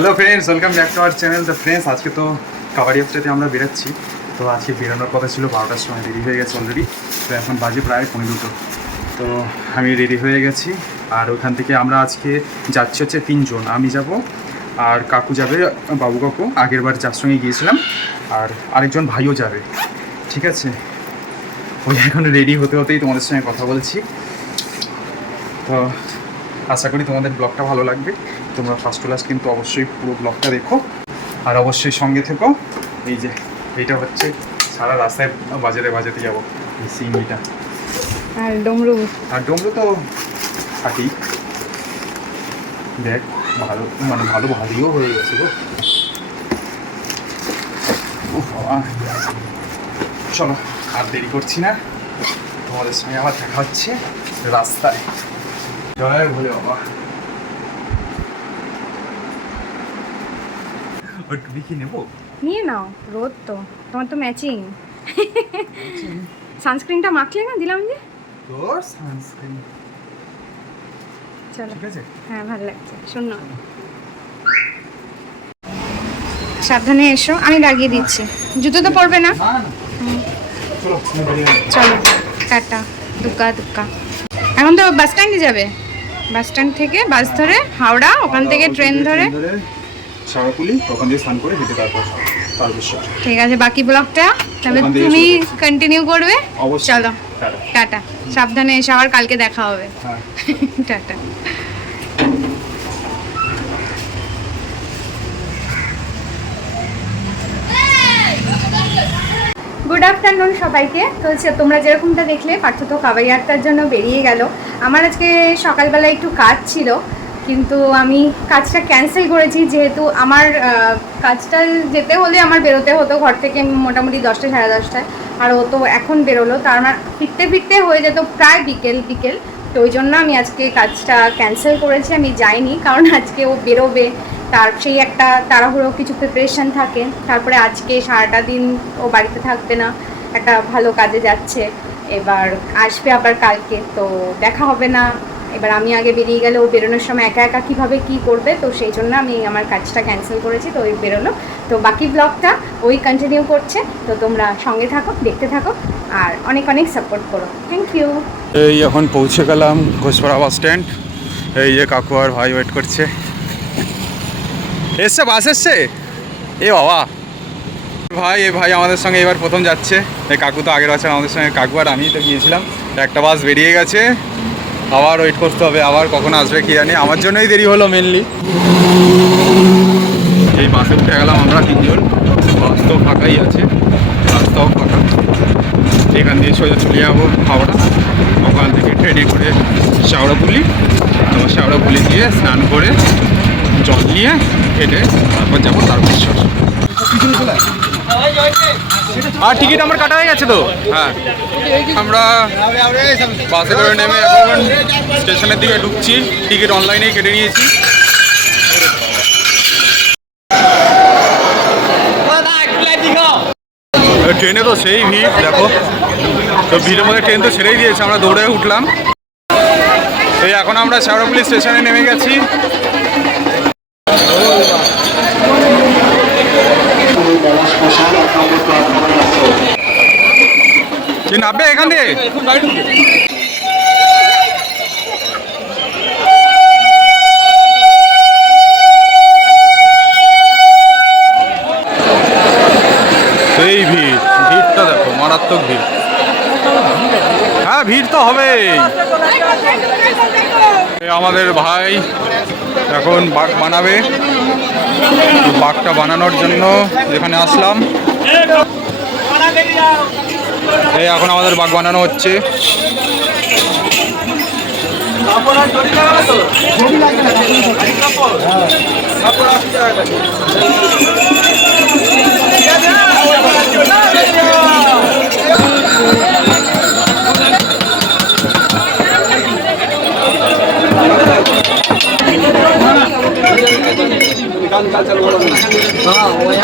Hello friends welcome back to our channel the friends আজকে তো কাবাডি যাত্রাতে আমরা বেরোচ্ছি। তো আজকে বেরোনোর কথা ছিল, বারোটার সময় রেডি হয়ে গেছে অলরেডি তো এখন বাজে প্রায় পনেরো দুটো। তো আমি রেডি হয়ে গেছি, আর ওখান থেকে আমরা আজকে যাচ্ছি হচ্ছে তিনজন। আমি যাব, আর কাকু যাবে, বাবু কাকু। আগের বার যার সঙ্গে গিয়েছিলাম, আর আরেকজন ভাইও যাবে। ঠিক আছে? ওই এখন রেডি হতে হতেই তোমাদের সঙ্গে কথা বলছি। তো আশা করি তোমাদের ব্লগটা ভালো লাগবে। তোমরা ফার্স্ট ক্লাস কিন্তু অবশ্যই পুরো ব্লগটা দেখো। আর অবশ্যই সঙ্গে থেকো। এই যে এইটা হচ্ছে সারা রাস্তায় বাজারে বাজাতে যাব। এই সিঙ্গিটা আর ডমরু। আর ডোমরু তো থাকেই দেখ ভালো মানে ভালো ভারীও হয়ে গেছে গো। চলো আর দেরি করছি না। তোমাদের সঙ্গে আবার দেখা হচ্ছে রাস্তায়। জয় ভোলে বাবা। ও টুপি কি নেব? নিয়ে নাও রোদ তো তোমার তো ম্যাচিং সানস্ক্রিনটা মাখলে না দিলাম যে? তোর সানস্ক্রিন। চলো। ঠিক আছে? হ্যাঁ ভালো লাগছে শূন্য সাবধানে এসো আমি লাগিয়ে দিচ্ছি। জুতো তো পরবে না? চলো টাটা দুক্কা দুক্কা। এখন তো বাস স্ট্যান্ডে যাবে? বাস স্ট্যান্ড থেকে বাস ধরে হাওড়া ওখান থেকে ট্রেন ধরে। ওখান দিয়ে স্নান করে হেঁটে তারপর ঠিক আছে বাকি ব্লকটা তবে তুমি কন্টিনিউ করবে? চলো টাটা। টাটা। সাবধানে এসে আবার কালকে দেখা হবে। হ্যাঁ। টাটা। আফটারনুন সবাইকে। তো তোমরা যেরকমটা দেখলে পার্থ তো কাবাডি আড্ডার জন্য বেরিয়ে গেল। আমার আজকে সকালবেলা একটু কাজ ছিল, কিন্তু আমি কাজটা ক্যান্সেল করেছি, যেহেতু আমার কাজটা যেতে হলে আমার বেরোতে হতো, ঘর থেকে মোটামুটি দশটা, সাড়ে দশটায়। আর ও তো এখন বেরোলো, তার আমার ফিরতে ফিরতে হয়ে যেত প্রায় বিকেল বিকেল। তো ওই জন্য আমি আজকে কাজটা ক্যান্সেল করেছি, আমি যাইনি, কারণ আজকে ও বেরোবে। তার সেই একটা তাড়াহুড়ো, কিছু প্রিপারেশন থাকে। তারপরে আজকে সারাটা দিন ও বাড়িতে থাকবে না। একটা ভালো কাজে যাচ্ছে। এবার আসবে আবার কালকে, তো দেখা হবে না। এবার আমি আগে বেরিয়ে গেলে ও বেরোনোর সময় একা একা কীভাবে কী করবে, তো সেই জন্য আমি আমার কাজটা ক্যান্সেল করেছি, তো ওই বেরোলো। তো বাকি ব্লগটা ওই কন্টিনিউ করছে, তো তোমরা সঙ্গে থাকো, দেখতে থাকো, আর অনেক অনেক সাপোর্ট করো। থ্যাংক ইউ এই এখন পৌঁছে গেলাম ঘোষপাড়া বাস স্ট্যান্ড এই যে কাকু আর ভাই ওয়েট করছে। এসছে বাস এসছে? এ বাবা। ভাই, এ ভাই আমাদের সঙ্গে এবার প্রথম যাচ্ছে। এই কাকু তো আগের বছর আমাদের সঙ্গে, কাকু আর আমি তো গিয়েছিলাম। একটা বাস বেরিয়ে গেছে। আবার ওয়েট করতে হবে, আবার কখন আসবে কি জানি। আমার জন্যই দেরি হলো মেনলি এই বাসে উঠে গেলাম আমরা তিনজন। বাস তো ফাঁকাই আছে, রাস্তাও ফাঁকা। এখান দিয়ে সোজা চলে যাব হাওড়া। ওখান থেকে ট্রেনে করে শাওড়াপুলি তারপর শাওড়াপুলি দিয়ে স্নান করে জল নিয়ে হেঁটে তারপর যাব তারকেশ্বর। আর টিকিট আমার কাটা হয়ে গেছে তো? হ্যাঁ। আমরা বাসে করে নেমে এখন স্টেশনের দিকে ঢুকছি। টিকিট অনলাইনেই কেটে নিয়েছি। ট্রেনে তো সেই ভিড়, দেখো। তো ভিড়ের মধ্যে ট্রেন তো ছেড়েই দিয়েছে, আমরা দৌড়ে উঠলাম। এই এখন আমরা শেওড়াপুলি স্টেশনে নেমে গেছি। কি নামবে এখান দিয়ে। সেই ভিড়, ভিড়টা দেখো, মারাত্মক ভিড়। হ্যাঁ ভিড় তো হবেই। আমাদের ভাই এখন বাঘ বানাবে। বাঘটা বানানোর জন্য এখানে আসলাম। এই এখন আমাদের বাঘ বানানো হচ্ছে।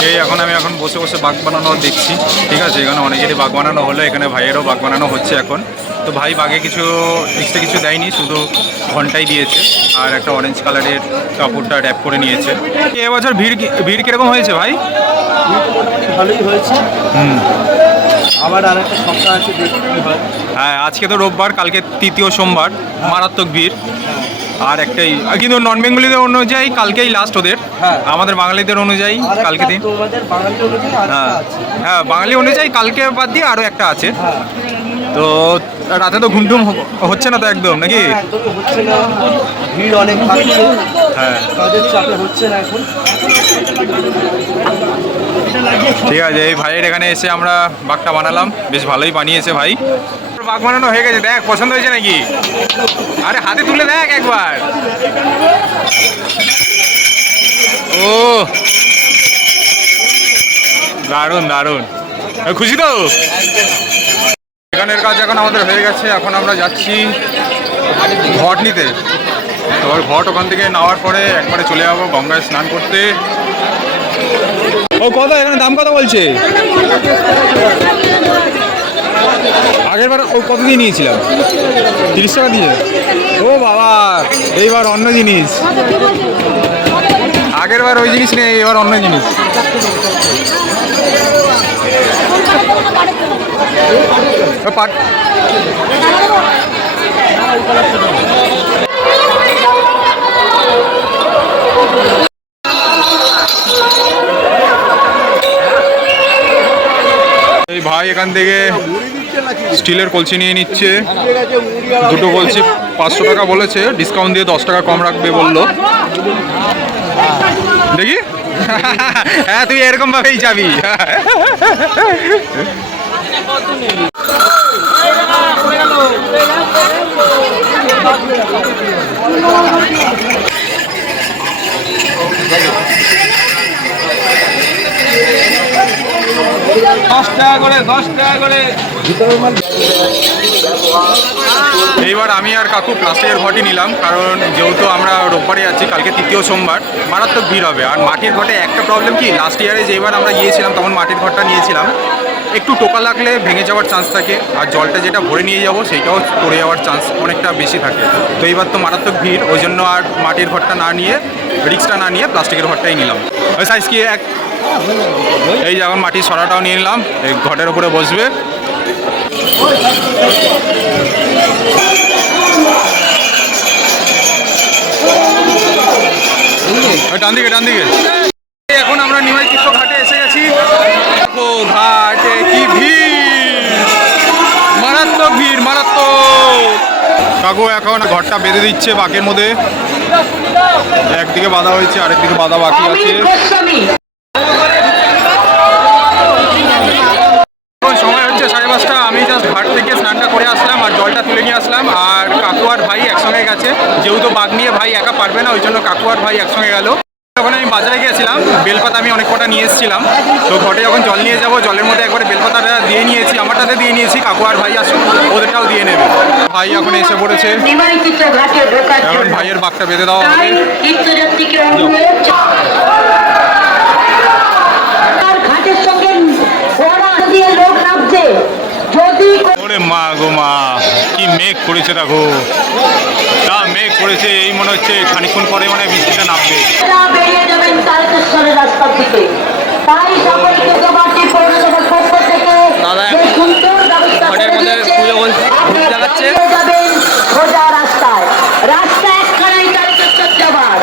এই এখন আমি এখন বসে বসে বাঘ বানানো দেখছি ঠিক আছে? এখানে অনেকেরই বাঘ বানানো হলো এখানে ভাইয়েরও বাঘ বানানো হচ্ছে এখন। তো ভাই বাঘে কিছু এক্সট্রা কিছু দেয়নি শুধু ঘন্টাই দিয়েছে আর একটা অরেঞ্জ কালারের কাপড়টা ট্যাপ করে নিয়েছে। এবছর ভিড় ভিড় কীরকম হয়েছে ভাই? ভালোই হয়েছে। হুম। আবার আর একটা সপ্তাহ আছে হয়। হ্যাঁ আজকে তো রোববার কালকে তৃতীয় সোমবার মারাত্মক ভিড়। আর একটাই কিন্তু নন বেঙ্গলিদের অনুযায়ী কালকেই লাস্ট ওদের। হ্যাঁ। আমাদের বাঙালিদের অনুযায়ী কালকে দিন। হ্যাঁ। হ্যাঁ বাঙালি অনুযায়ী কালকে বাদ দিয়ে আরও একটা আছে। হ্যাঁ। তো রাতে তো ঘুমটুম হচ্ছে না তো একদম নাকি? হ্যাঁ, ভিড় অনেক হ্যাঁ। চাপে হচ্ছে না এখন। ঠিক আছে এই ভাইয়ের এখানে এসে আমরা বাঘটা বানালাম। বেশ ভালোই বানিয়েছে ভাই। বাঘ বানানো হয়ে গেছে, দেখ, পছন্দ হয়েছে নাকি? আরে, হাতে তুলে দেখ একবার। ও দারুণ দারুণ। খুশি তো? এখানের কাজ এখন আমাদের হয়ে গেছে, এখন আমরা যাচ্ছি ঘট নিতে। তো ঘট ওখান থেকে নেওয়ার পরে একবারে চলে যাব গঙ্গায় স্নান করতে। ও, কত? এখানে দাম কত বলছে? আগের বার ও কত দিয়ে নিয়েছিলাম? তিরিশ টাকা দিয়ে? ও বাবা, এইবার অন্য জিনিস। আগের বার ওই জিনিস নেই এবার অন্য জিনিস। এই ভাই এখান থেকে স্টিলের কলসি নিয়ে নিচ্ছে। দুটো কলসি পাঁচশো টাকা বলেছে ডিসকাউন্ট দিয়ে দশ টাকা কম রাখবে বলল। দেখি? হ্যাঁ তুই এরকম ভাবেই যাবি। দশ টাকা করে, দশ টাকা করে। এইবার আমি আর কাকু প্লাস্টিকের ঘটি নিলাম, কারণ যেহেতু আমরা রোববারে যাচ্ছি কালকে তৃতীয় সোমবার, মারাত্মক ভিড় হবে। আর মাটির ঘটে একটা প্রবলেম কি লাস্ট ইয়ারে যেবার আমরা গিয়েছিলাম, তখন মাটির ঘরটা নিয়েছিলাম। একটু টোকা লাগলে ভেঙে যাওয়ার চান্স থাকে, আর জলটা যেটা ভরে নিয়ে যাব, সেইটাও পড়ে যাওয়ার চান্স অনেকটা বেশি থাকে। তো এইবার তো মারাত্মক ভিড়, ওই জন্য আর মাটির ঘরটা না নিয়ে রিক্সটা না নিয়ে প্লাস্টিকের ঘরটাই নিলাম। সাইজ কি এক? এই যে যখন মাটির সরাটাও নিয়ে নিলাম এই ঘটের উপরে বসবে। ডান দিকে ডান দিকে। এখন আমরা নিমাই তীর্থ ঘাটে এসে গেছি। ঘাটে কি ভিড়। মারাত্মক ভিড় মারাত্মক। কাকু এখন ঘরটা বেঁধে দিচ্ছে বাকের মধ্যে। একদিকে বাঁধা হয়েছে আরেকদিকে বাঁধা বাকি আছে। স্নানটা করে আসলাম আর জলটা তুলে নিয়ে আসলাম। আর কাকু আর ভাই একসঙ্গে গেছে। যেহেতু বাঘ নিয়ে ভাই একা পারবে না ওই জন্য কাকু আর ভাই একসঙ্গে গেল। তখন আমি বাজারে গিয়েছিলাম বেলপাতা আমি অনেক কটা নিয়ে এসেছিলাম। তো ঘটে যখন জল নিয়ে যাব জলের মধ্যে একবারে বেলপাতাটা দিয়ে নিয়েছি আমারটাতে দিয়ে নিয়েছি কাকু আর ভাই আসুন ওদেরটাও দিয়ে নেবে। ভাই এখন এসে পড়েছে। এখন ভাইয়ের বাঘটা বেঁধে দেওয়া হবে তীর্থযাত্রীকে অনুরোধ আর ঘাটের সঙ্গে ওরা দিয়ে লোক নামছে যদি ওরে মা গো মা কি মেঘ করেছে দেখো। তা মেঘ করেছে এই মনে হচ্ছে খানিক্ষণ পরে মানে বৃষ্টিটা নামবে। তাই সকলকে তোমাকে পৌরসভার পক্ষ থেকে যে সুন্দর ব্যবস্থা করে দিয়েছে আপনারা বেরিয়ে যাবেন সোজা রাস্তায় রাস্তা একখানাই তারকেশ্বর যাবার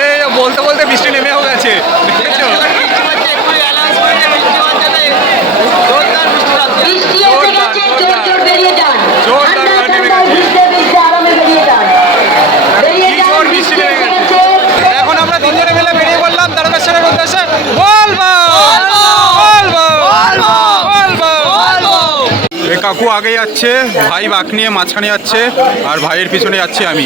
এই বলতে বলতে বৃষ্টি নেমেও গেছে দেখেছ? বৃষ্টি এসে গেছে জোর জোর বেরিয়ে যান জোরদার ঠান্ডায় নেমে ঠান্ডায় গেছে। ভিজতে ভিজতে আরামে বেরিয়ে যান বেরিয়ে কি যান জোর বৃষ্টি বৃষ্টি এসে নেমে গেছে এখন আমরা তিনজনে মিলে বেরিয়ে পড়লাম তারকেশ্বরের উদ্দেশ্যে বলব বলব বলব এ কাকু আগে যাচ্ছে ভাই বাঁক নিয়ে মাঝখানে যাচ্ছে আর ভাইয়ের পিছনে যাচ্ছি আমি।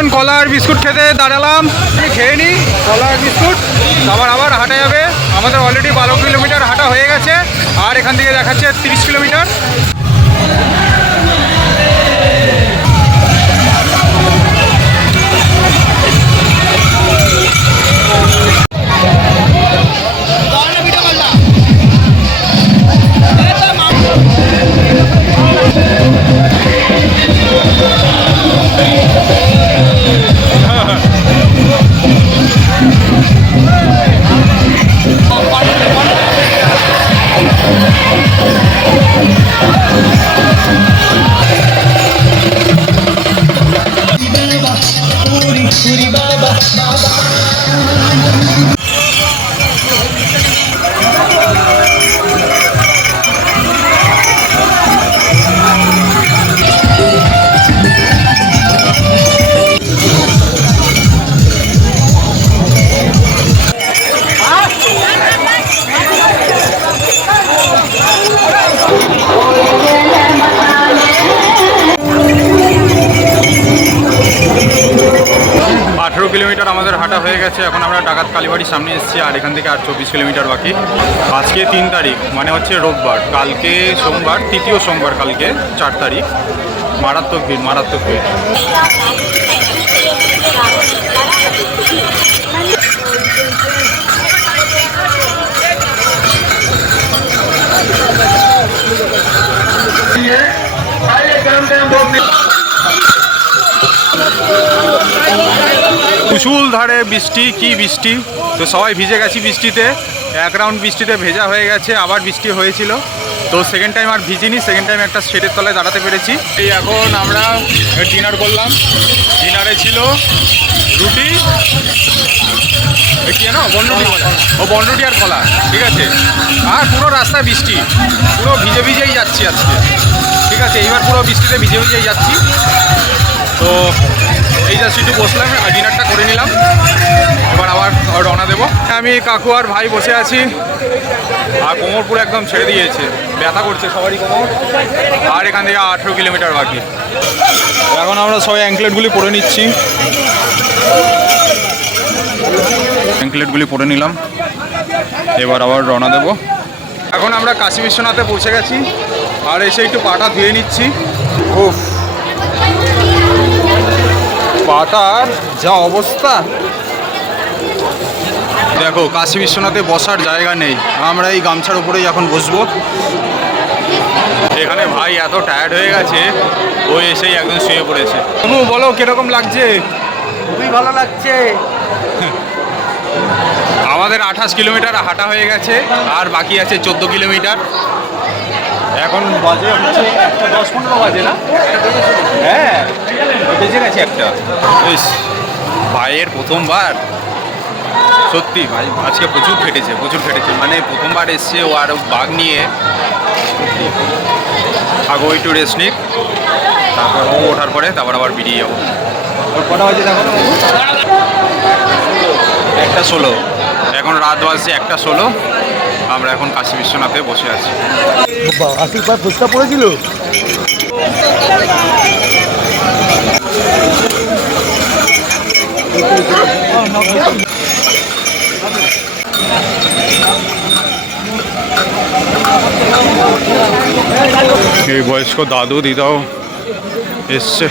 এখন কলার বিস্কুট খেতে দাঁড়ালাম। খেয়ে নিই কলার বিস্কুট। আবার আবার হাঁটা যাবে। আমাদের অলরেডি বারো কিলোমিটার হাঁটা হয়ে গেছে। আর এখান থেকে দেখাচ্ছে তিরিশ কিলোমিটার। আমরা ডাকাত সামনে এসেছি আর এখান থেকে আর চব্বিশ কিলোমিটার বাকি। আজকে তিন তারিখ মানে হচ্ছে রোববার। কালকে সোমবার, তৃতীয় সোমবার কালকে, চার তারিখ। মারাত্মক ভিড় মারাত্মক ভিড়। ধারে বৃষ্টি, কি বৃষ্টি? তো সবাই ভিজে গেছি বৃষ্টিতে। এক রাউন্ড বৃষ্টিতে ভেজা হয়ে গেছে, আবার বৃষ্টি হয়েছিল। তো সেকেন্ড টাইম আর ভিজিনি সেকেন্ড টাইম একটা শেডের তলায় দাঁড়াতে পেরেছি। এই এখন আমরা ডিনার করলাম। ডিনারে ছিল রুটি কি জানো? বনরুটি ও বনরুটি আর কলা, ঠিক আছে? আর পুরো রাস্তায় বৃষ্টি। পুরো ভিজে ভিজেই যাচ্ছি আজকে। ঠিক আছে, এইবার পুরো বৃষ্টিতে ভিজে ভিজেই যাচ্ছি। তো এই জাস্ট একটু বসলাম, আর ডিনারটা করে নিলাম। এবার আবার রওনা দেবো। আমি কাকু আর ভাই বসে আছি। আর কোমর পুরো একদম ছেড়ে দিয়েছে। ব্যথা করছে সবারই কোমর। আর এখান থেকে আঠেরো কিলোমিটার বাকি। এখন আমরা সবাই অ্যাঙ্কলেটগুলি পরে নিচ্ছি। অ্যাঙ্কলেটগুলি পরে নিলাম। এবার আবার রওনা দেবো। এখন আমরা কাশী বিশ্বনাথে পৌঁছে গেছি। আর এসে একটু পাটা ধুয়ে নিচ্ছি। উফ। পাটার যা অবস্থা। দেখো কাশী বিশ্বনাথে বসার জায়গা নেই। আমরা এই গামছার উপরেই এখন বসবো। এখানে ভাই এত টায়ার্ড হয়ে গেছে ও এসেই একদম শুয়ে পড়েছে। তবু বলো কীরকম লাগছে? খুবই ভালো লাগছে। আমাদের আঠাশ কিলোমিটার হাঁটা হয়ে গেছে আর বাকি আছে চোদ্দ কিলোমিটার। এখন বাজে হচ্ছে একটা দশ পনেরো বাজে না? হ্যাঁ বেজে গেছে একটা। বেশ ভাইয়ের প্রথমবার? সত্যি ভাই আজকে প্রচুর ফেটেছে প্রচুর ফেটেছে মানে প্রথমবার এসছে ও আরও বাঘ নিয়ে। আগে ওই একটু রেস্ট নিক। তারপর ও ওঠার পরে তারপর আবার বেরিয়ে যাব। ওর কটা বাজে দেখো একটা ষোলো। এখন রাত বাজছে একটা ষোলো। আমরা এখন কাশী বিশ্বনাথে বসে আছি। ভাই ফুচকা পড়েছিল? এই বয়স্ক দাদু দিদাও এসছে।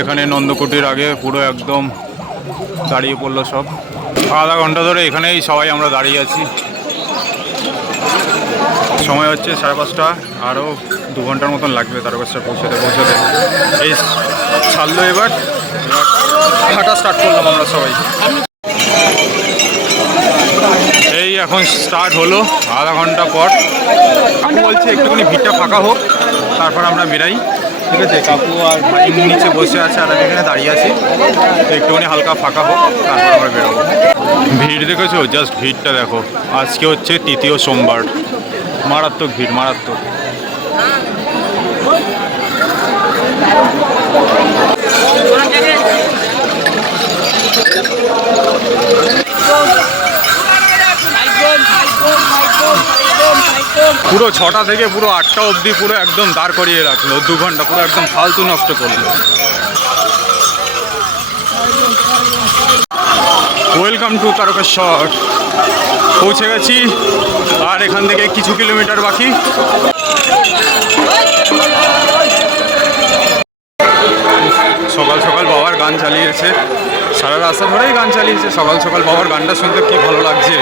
এখানে নন্দকুটির আগে পুরো একদম দাঁড়িয়ে পড়ল সব। আধা ঘণ্টা ধরে এখানেই সবাই আমরা দাঁড়িয়ে আছি। সময় হচ্ছে সাড়ে পাঁচটা, আরও দু ঘণ্টার মতন লাগবে তারকেশ্বর পৌঁছতে পৌঁছতে। এই ছাড়লো এবার হাঁটা স্টার্ট করলাম আমরা সবাই। এই এখন স্টার্ট হলো, আধা ঘণ্টা পর। বলছে একটুখানি ভিড়টা ফাঁকা হোক, তারপর আমরা বেরাই। ঠিক আছে, কাকু আর ভাই নিচে বসে আছে, আর আমি এখানে দাঁড়িয়ে আছি। একটুখানি হালকা ফাঁকা হোক, তারপর আমরা বেরোবো। ভিড় দেখেছ? জাস্ট ভিড়টা দেখো। আজকে হচ্ছে তৃতীয় সোমবার। মারাত্মক ভিড়, মারাত্মক। পুরো ছটা থেকে পুরো আটটা অবধি পুরো একদম দাঁড় করিয়ে রাখল, দু ঘণ্টা পুরো একদম ফালতু নষ্ট করল। ওয়েলকাম টু তারকেশ্বর পৌঁছে গেছি, আর এখান থেকে কিছু কিলোমিটার বাকি। সকাল সকাল বাবার গান চালিয়েছে। সারা রাস্তা ধরেই গান চালিয়েছে, সকাল সকাল বাবার গানটা শুনতে কি ভালো লাগছে।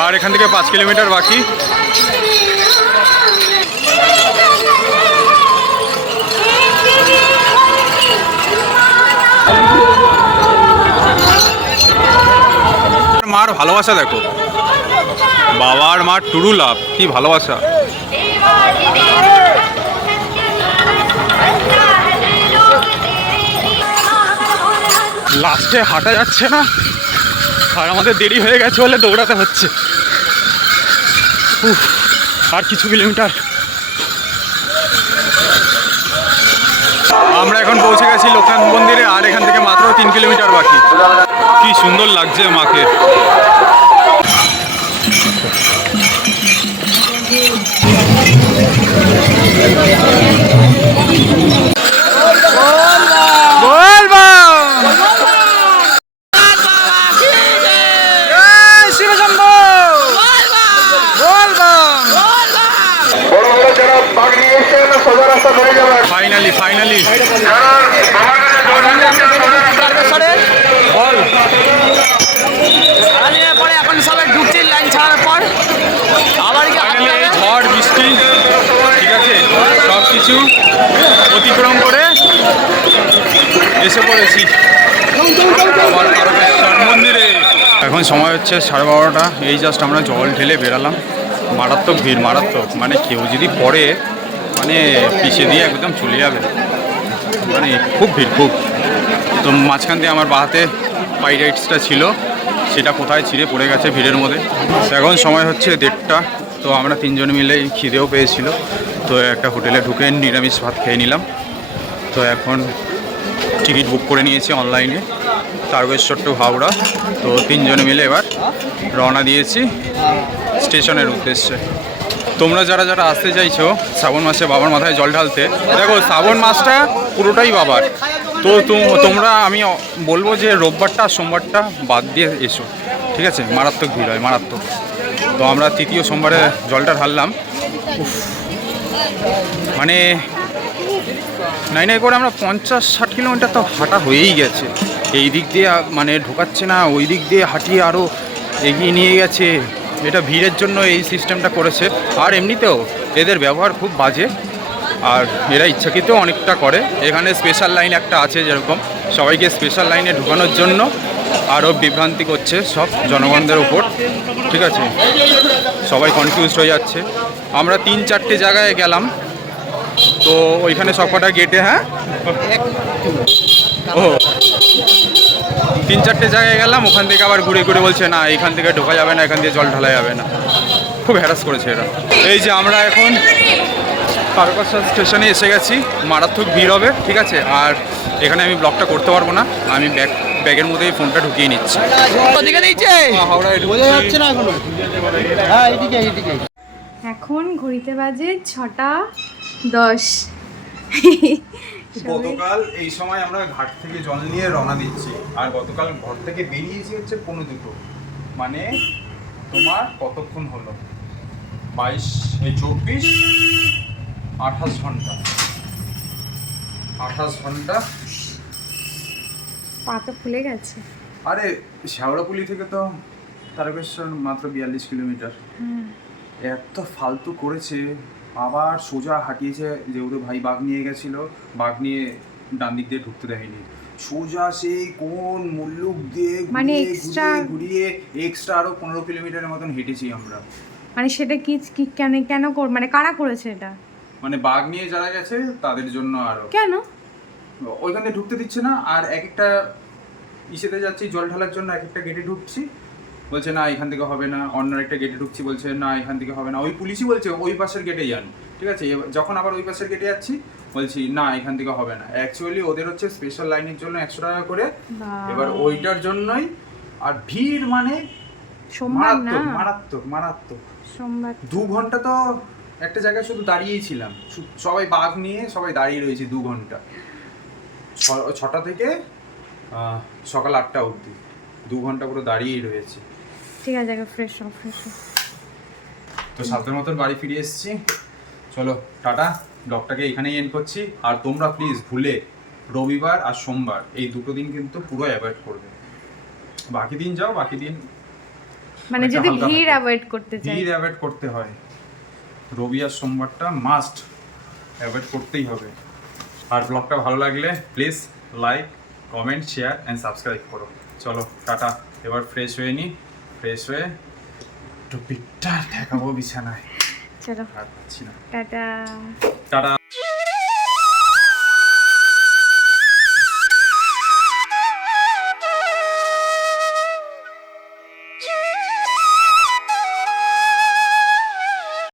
আর এখান থেকে পাঁচ কিলোমিটার বাকি। মার ভালোবাসা দেখো। বাবার মার টুরু লাভ, কি ভালোবাসা। লাস্টে হাঁটা যাচ্ছে না। আর আমাদের দেরি হয়ে গেছে বলে দৌড়াতে হচ্ছে। আর কিছু কিলোমিটার। আমরা এখন পৌঁছে গেছি লোকনাথ মন্দিরে, আর এখান থেকে মাত্র তিন কিলোমিটার বাকি। কি সুন্দর লাগছে মাকে। বড় বড় যারা বাঘ নিয়ে এসছেন ফাইনালি ফাইনালি পরে এখন সবাই ঢুকছে লাইন ছাড়ার পর। আবার ঝড় বৃষ্টি ঠিক আছে? সব কিছু অতিক্রম করে এসে পড়েছি। মন্দিরে। এখন সময় হচ্ছে সাড়ে বারোটা। এই জাস্ট আমরা জল ঢেলে বেরালাম। মারাত্মক ভিড় মারাত্মক। মানে কেউ যদি পড়ে মানে পিছিয়ে দিয়ে একদম চলে যাবে। মানে খুব ভিড়, খুব। তো মাঝখান দিয়ে আমার বাহাতে পাইরাইটসটা ছিল। সেটা কোথায় ছিঁড়ে পড়ে গেছে ভিড়ের মধ্যে। এখন সময় হচ্ছে দেড়টা। তো আমরা তিনজন মিলে খিদেও পেয়েছিল। তো একটা হোটেলে ঢুকে নিরামিষ ভাত খেয়ে নিলাম। তো এখন টিকিট বুক করে নিয়েছি অনলাইনে। তারকেশ্বর টু হাওড়া। তো তিনজনে মিলে এবার রওনা দিয়েছি স্টেশনের উদ্দেশ্যে। তোমরা যারা যারা আসতে চাইছো, শ্রাবণ মাসে বাবার মাথায় জল ঢালতে, দেখো, শ্রাবণ মাসটা পুরোটাই বাবার। তো তোমরা, আমি বলব যে রোববারটা, সোমবারটা বাদ দিয়ে এসো। ঠিক আছে? মারাত্মক ভিড় হয়, মারাত্মক। তো আমরা তৃতীয় সোমবারে জলটা ঢাললাম। মানে নাই নাই, করে আমরা পঞ্চাশ, ষাট কিলোমিটার তো হাঁটা হয়েই গেছে। এই দিক দিয়ে মানে ঢোকাচ্ছে না, ওই দিক দিয়ে হাঁটিয়ে আরও এগিয়ে নিয়ে গেছে। এটা ভিড়ের জন্য এই সিস্টেমটা করেছে। আর এমনিতেও এদের ব্যবহার খুব বাজে। আর এরা ইচ্ছাকৃত অনেকটা করে। এখানে স্পেশাল লাইন একটা আছে যেরকম। সবাইকে স্পেশাল লাইনে ঢুকানোর জন্য আরও বিভ্রান্তি করছে সব জনগণদের উপর। ঠিক আছে? সবাই কনফিউজড হয়ে যাচ্ছে। আমরা তিন চারটে জায়গায় গেলাম। তো ওইখানে সবকটা গেটে হ্যাঁ? ও। তিন চারটে জায়গায় গেলাম ওখান থেকে আবার ঘুরে ঘুরে বলছে না এখান থেকে ঢোকা যাবে না এখান দিয়ে জল ঢালা যাবে না। খুব হ্যারাস করেছে এরা। এই যে আমরা এখন তারকেশ্বর স্টেশনে এসে গেছি মারাত্মক ভিড় হবে ঠিক আছে? আর এখানে আমি ব্লগটা করতে পারব না আমি ব্যাগ ব্যাগের মধ্যেই ফোনটা ঢুকিয়ে নিচ্ছি। ওদিকে দিচ্ছে হাওড়ায় বোঝা যাচ্ছে না এখনও। হ্যাঁ এখন ঘড়িতে বাজে ছটা দশ। গতকাল এই সময় আমরা ঘাট থেকে জল নিয়ে রওনা দিচ্ছি। আর গতকাল ঘর থেকে বেরিয়েছি হচ্ছে পনেরো দুটো। মানে তোমার কতক্ষণ হলো? বাইশ এই চব্বিশ আঠাশ ঘণ্টা। আঠাশ ঘণ্টা? পা তো ফুলে গেছে। আরে শেওড়াপুলি থেকে তো তারকেশ্বর মাত্র বিয়াল্লিশ কিলোমিটার। এত ফালতু করেছে। আবার সোজা হাঁটিয়েছে যেহেতু ভাই বাঘ নিয়ে গেছিল বাঘ নিয়ে ডান দিক দিয়ে ঢুকতে দেয়নি। সোজা সেই কোন মুল্লুক দিয়ে মানে এক্সট্রা ঘুরিয়ে এক্সট্রা আরও পনেরো কিলোমিটারের মতন হেঁটেছি আমরা। মানে সেটা কি কি কেন কেন মানে কারা করেছে এটা? মানে বাঘ নিয়ে যারা গেছে তাদের জন্য আরও। কেন? ওইখান থেকে ঢুকতে দিচ্ছে না আর এক একটা ইসেতে যাচ্ছি জল ঢালার জন্য এক একটা গেটে ঢুকছি বলছে না এখান থেকে হবে না। অন্য একটা গেটে ঢুকছি বলছে না এখান থেকে হবে না। ওই পুলিশই বলছে ওই পাশের গেটে যান। ঠিক আছে? যখন আবার ওই পাশের গেটে যাচ্ছি বলছি না এখান থেকে হবে না। অ্যাকচুয়ালি ওদের হচ্ছে স্পেশাল লাইনের জন্য একশো টাকা করে। এবার ওইটার জন্যই আর ভিড় মানে মারাত্মক মারাত্মক মারাত্মক। দু ঘণ্টা তো একটা জায়গায় শুধু দাঁড়িয়েই ছিলাম সবাই বাঘ নিয়ে সবাই দাঁড়িয়ে রয়েছে দু ঘণ্টা। ছটা থেকে সকাল আটটা অবধি। দু ঘণ্টা পুরো দাঁড়িয়েই রয়েছে। ঠিক আছে ফ্রেশ হও ফ্রেশ হও। তো সাতের মতন বাড়ি ফিরে এসেছি। চলো টাটা। ব্লগটাকে এখানেই এন্ড করছি। আর তোমরা প্লিজ ভুলে রবিবার আর সোমবার এই দুটো দিন কিন্তু পুরো অ্যাভয়েড করবে। বাকি দিন যাও বাকি দিন মানে যদি ভিড় অ্যাভয়েড করতে চাই। ভিড় অ্যাভয়েড করতে হয়। রবি আর সোমবারটা মাস্ট অ্যাভয়েড করতেই হবে। আর ব্লগটা ভালো লাগলে please like comment share and subscribe করো। চলো টাটা। এবার ফ্রেশ হয়ে নি। ফ্রেশ হয়ে একটু পিঠটা ঠেকাবো বিছানায়। চলো। টাটা। টাটা।